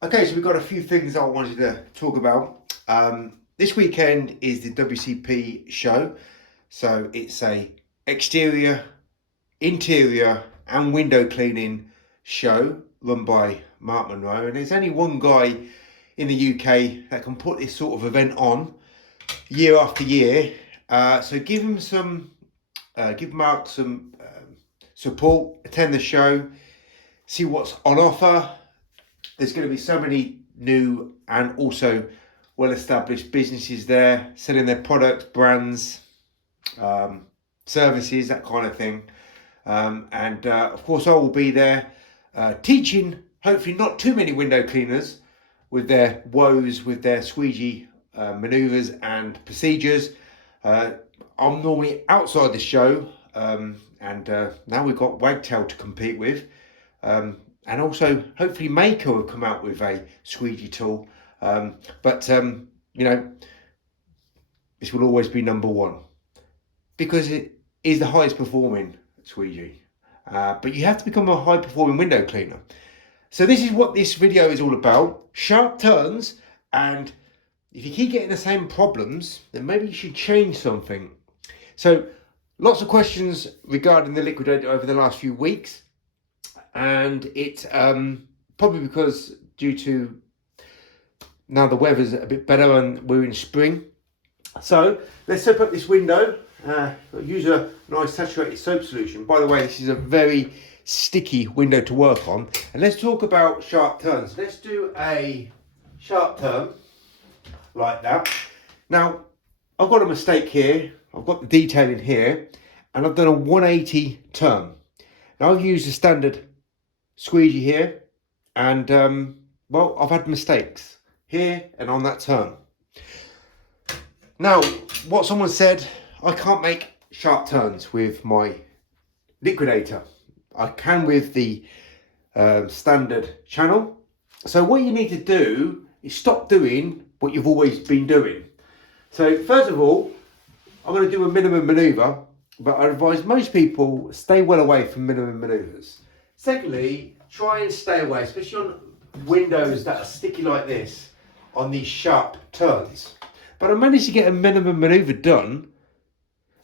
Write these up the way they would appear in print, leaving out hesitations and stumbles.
Okay, so we've got a few things I wanted to talk about. This weekend is the WCP show. So it's a exterior, interior and window cleaning show run by Moerman. And there's only one guy in the UK that can put this sort of event on year after year. So give Mark some support, attend the show, see what's on offer. There's going to be so many new and also well-established businesses there selling their products, brands, services, that kind of thing. And of course, I will be there teaching, hopefully not too many window cleaners with their woes, with their squeegee maneuvers and procedures. I'm normally outside the show, and now we've got Wagtail to compete with. And also, hopefully, Maker will come out with a squeegee tool. But this will always be number one because it is the highest performing squeegee. But you have to become a high performing window cleaner. So this is what this video is all about. Sharp turns, and if you keep getting the same problems, then maybe you should change something. So lots of questions regarding the liquidator over the last few weeks. And it's probably because due to now the weather's a bit better and we're in spring. So let's soap up this window. Use a nice saturated soap solution. By the way, this is a very sticky window to work on. And let's talk about sharp turns. Let's do a sharp turn like that. Now, I've got a mistake here. I've got the detailing here, and I've done a 180 turn. Now I've used a standard squeegee here, and well, I've had mistakes here and on that turn. Now, what someone said, I can't make sharp turns with my liquidator. I can with the standard channel. So what you need to do is stop doing what you've always been doing. So first of all, I'm going to do a minimum maneuver, but I advise most people stay well away from minimum maneuvers. Secondly, try and stay away, especially on windows that are sticky like this, on these sharp turns. But I managed to get a minimum maneuver done,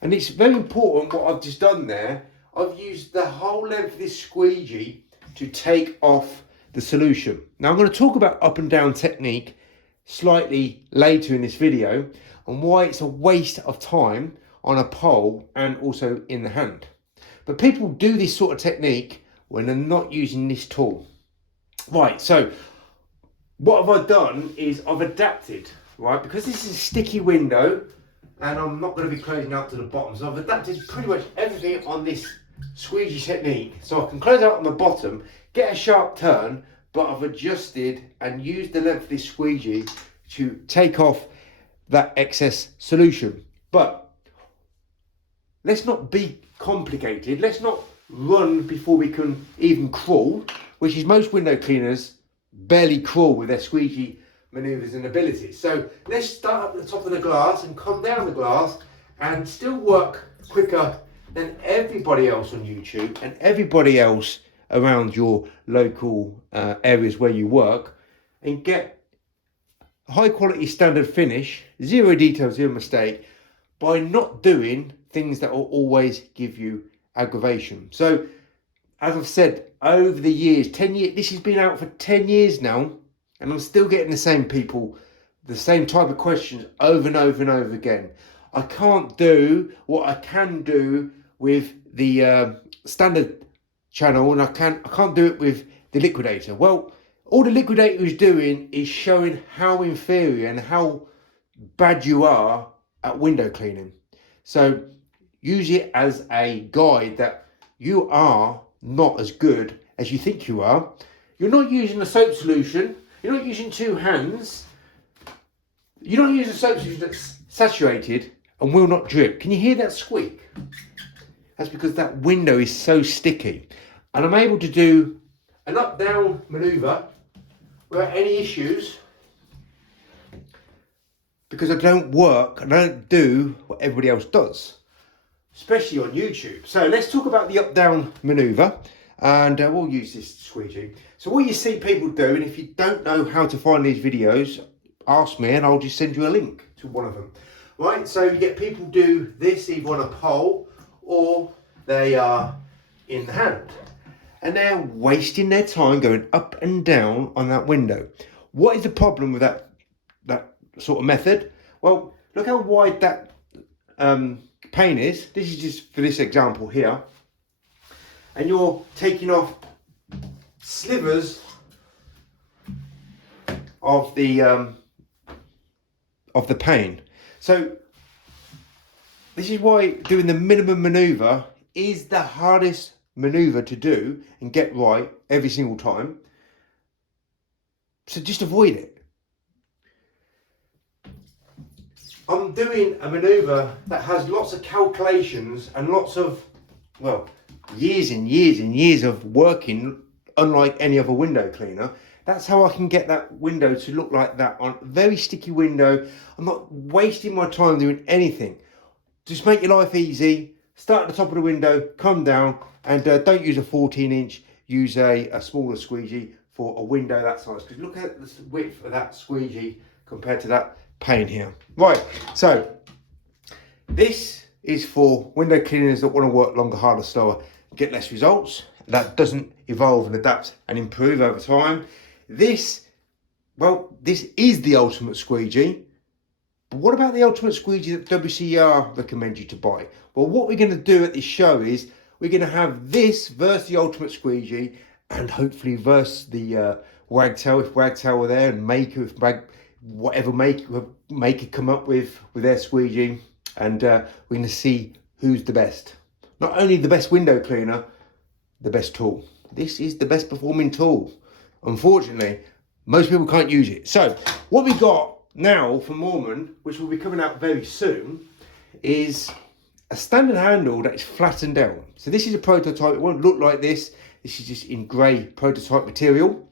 and it's very important what I've just done there. I've used the whole length of this squeegee to take off the solution. Now I'm going to talk about up and down technique slightly later in this video and why it's a waste of time on a pole and also in the hand. But people do this sort of technique when they're not using this tool. Right, so what have I done is I've adapted, right, because this is a sticky window and I'm not going to be closing out to the bottom, so I've adapted pretty much everything on this squeegee technique. So I can close out on the bottom, get a sharp turn, but I've adjusted and used the length of this squeegee to take off that excess solution. But let's not be complicated. Let's not run before we can even crawl, which is most window cleaners barely crawl with their squeegee maneuvers and abilities. So let's start up at the top of the glass and come down the glass and still work quicker than everybody else on YouTube and everybody else around your local areas where you work, and get high quality standard finish, zero detail, zero mistake, by not doing things that will always give you aggravation. So as I've said over the years, 10 years, this has been out for 10 years now, and I'm still getting the same people, the same type of questions over and over and over again. I can't do what I can do with the standard channel, and I can't do it with the liquidator. Well, all the liquidator is doing is showing how inferior and how bad you are at window cleaning. So use it as a guide that you are not as good as you think you are. You're not using a soap solution. You're not using two hands. You're not using a soap solution that's saturated and will not drip. Can you hear that squeak? That's because that window is so sticky. And I'm able to do an up-down maneuver without any issues, because I don't do what everybody else does, especially on YouTube. So let's talk about the up-down maneuver. and we'll use this squeegee. So what you see people do, and if you don't know how to find these videos, ask me and I'll just send you a link to one of them. Right, so you get people do this either on a pole or they are in the hand. And they're wasting their time going up and down on that window. What is the problem with that sort of method? Well, look how wide that pane is. This is just for this example here. And you're taking off slivers of the pane. So this is why doing the minimum maneuver is the hardest maneuver to do and get right every single time. So just avoid it. I'm doing a maneuver that has lots of calculations and lots of, well, years and years and years of working, unlike any other window cleaner. That's how I can get that window to look like that on a very sticky window. I'm not wasting my time doing anything. Just make your life easy. Start at the top of the window, come down, and don't use a 14-inch. Use a smaller squeegee for a window that size. Because look at the width of that squeegee compared to that pane here. Right, so this is for window cleaners that want to work longer, harder, slower, get less results. That doesn't evolve and adapt and improve over time. This is the ultimate squeegee. But what about the ultimate squeegee that WCR recommend you to buy? Well, what we're going to do at this show is we're going to have this versus the ultimate squeegee, and hopefully versus the Wagtail, if Wagtail were there, and Maker, if whatever Maker come up with their squeegee, and we're going to see who's the best. Not only the best window cleaner, the best tool. This is the best performing tool. Unfortunately, most people can't use it. So what we got now from Moerman, which will be coming out very soon, is a standard handle that is flattened out. So this is a prototype. It won't look like this. This is just in grey prototype material.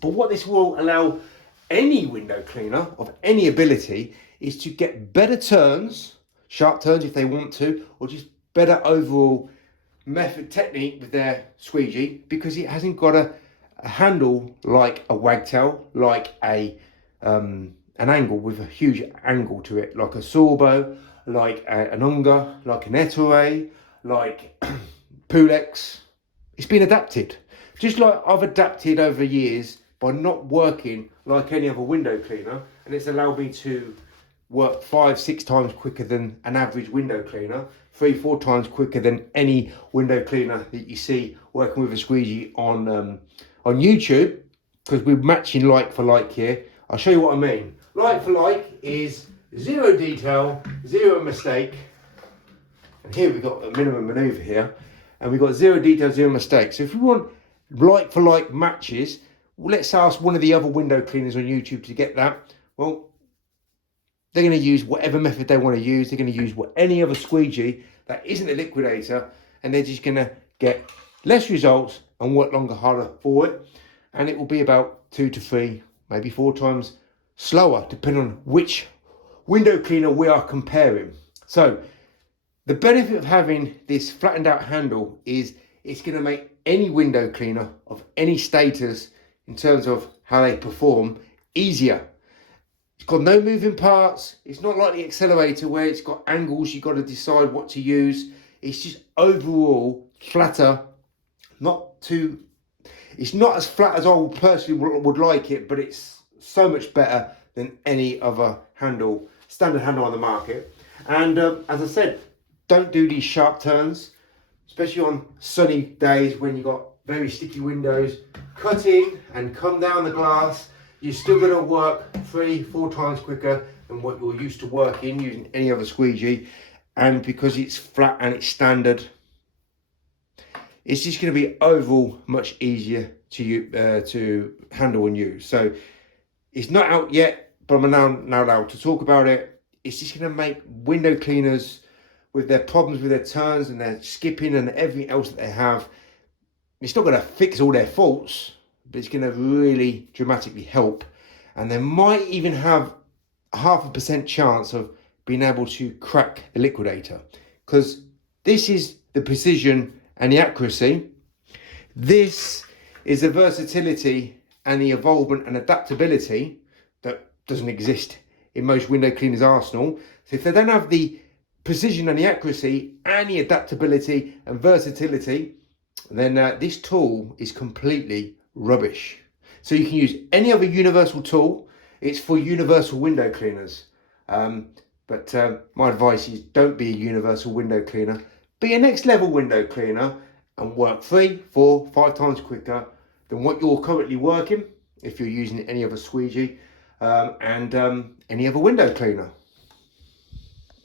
But what this will allow any window cleaner of any ability is to get better turns, sharp turns if they want to, or just better overall method technique with their squeegee, because it hasn't got a handle like a Wagtail, like an angle with a huge angle to it, like a Sorbo, like an Unger, like an Ettore, like Pulex. It's been adapted, just like I've adapted over years by not working like any other window cleaner, and it's allowed me to work 5-6 times quicker than an average window cleaner, 3-4 times quicker than any window cleaner that you see working with a squeegee on YouTube, because we're matching like for like here. I'll show you what I mean. Like for like is 0 detail, 0 mistake. And here we've got a minimum maneuver here, and we've got 0 detail, 0 mistake. So if we want like for like matches, well, let's ask one of the other window cleaners on YouTube to get that. Well, they're going to use whatever method they want to use. They're going to use any other squeegee that isn't a liquidator, and they're just going to get less results and work longer, harder for it. And it will be about 2 to 3, maybe 4 times slower, depending on which window cleaner we are comparing. So the benefit of having this flattened out handle is it's going to make any window cleaner of any status in terms of how they perform easier. It's got no moving parts. It's not like the accelerator where it's got angles you've got to decide what to use. It's just overall flatter. It's not as flat as I personally would like it, but it's so much better than any other standard handle on the market. And as I said, don't do these sharp turns, especially on sunny days when you've got very sticky windows. Cut in and come down the glass. You're still going to work 3-4 times quicker than what you're used to working using any other squeegee. And because it's flat and it's standard, it's just going to be overall much easier to handle and use. So it's not out yet, but I'm now allowed to talk about it. It's just going to make window cleaners, with their problems with their turns and their skipping and everything else that they have, it's not going to fix all their faults, but it's going to really dramatically help. And they might even have a 0.5% chance of being able to crack the liquidator, because this is the precision and the accuracy. This is the versatility and the involvement and adaptability that doesn't exist in most window cleaners' arsenal. So if they don't have the precision and the accuracy and the adaptability and versatility, then this tool is completely rubbish. So you can use any other universal tool. It's for universal window cleaners. But my advice is don't be a universal window cleaner. Be a next level window cleaner and work 3, 4, 5 times quicker than what you're currently working if you're using any other squeegee and any other window cleaner.